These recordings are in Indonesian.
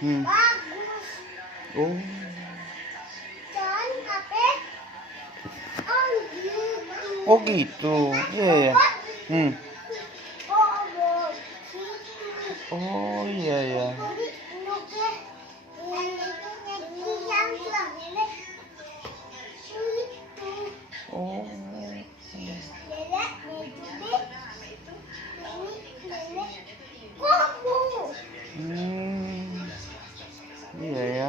Hmm. Bagus. Oh. Dan apa? Oh gitu. Oh gitu. Iya ya. Hmm. Oh gitu. Oh iya ya. Jadi nuke yang bilang ini itu. Oh. Nenek kamu. Iya ya.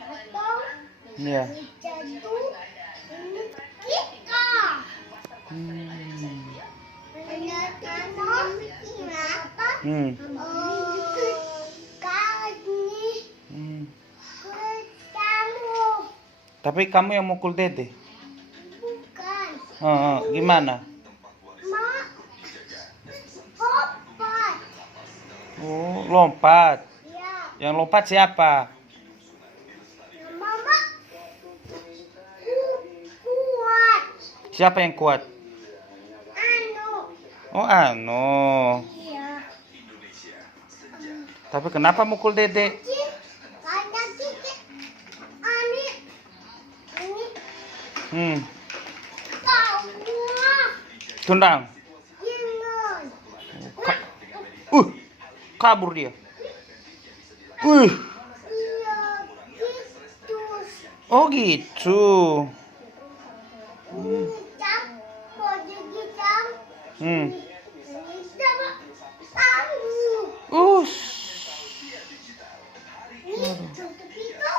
Atau Iya. jatuh ini kita. Hmm. Tapi kamu yang mukul Dede? Bukan. Gimana? Ma, lompat. Oh, lompat. Ya, Yang lompat siapa? mama kuat. Siapa yang kuat? Anu. Oh, Ano. Iya. Tapi kenapa mukul Dede? Karena kita ani ini kamu Tundang. jangan. Ka- kabur dia. Iya gitu. Oh gitu. Jam, mau jadi jam. Ini sama kamu. Ini tutup itu,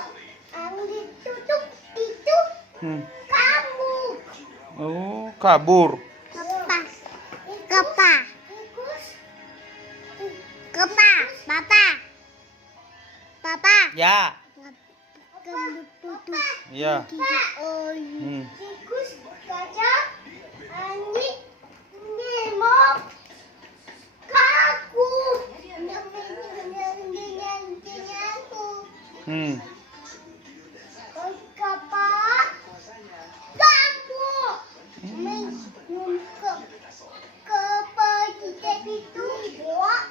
yang ditutup itu kamu. Oh, kabur. Kepa. Kepa. Papa. Papa. Ya. Tutup. Ya. Oh, Hmm. tikus, gajah, anjing, Nemo, kaku. Kapak, kamu. Kapak kita itu buat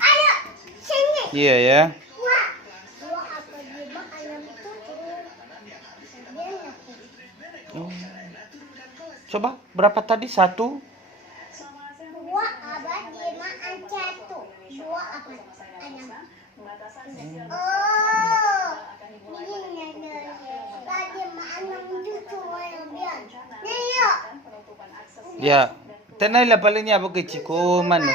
ayo sini. Iya ya. Wah, buat apa dia bang ayam itu? Oh. Coba berapa tadi? 1? Dua apa dia makan satu? Dua apa ayam? Oh, ini tadi makan itu ayam biar. Nih yuk. Ya. Tenay la pala niya ako kay Chico Mano.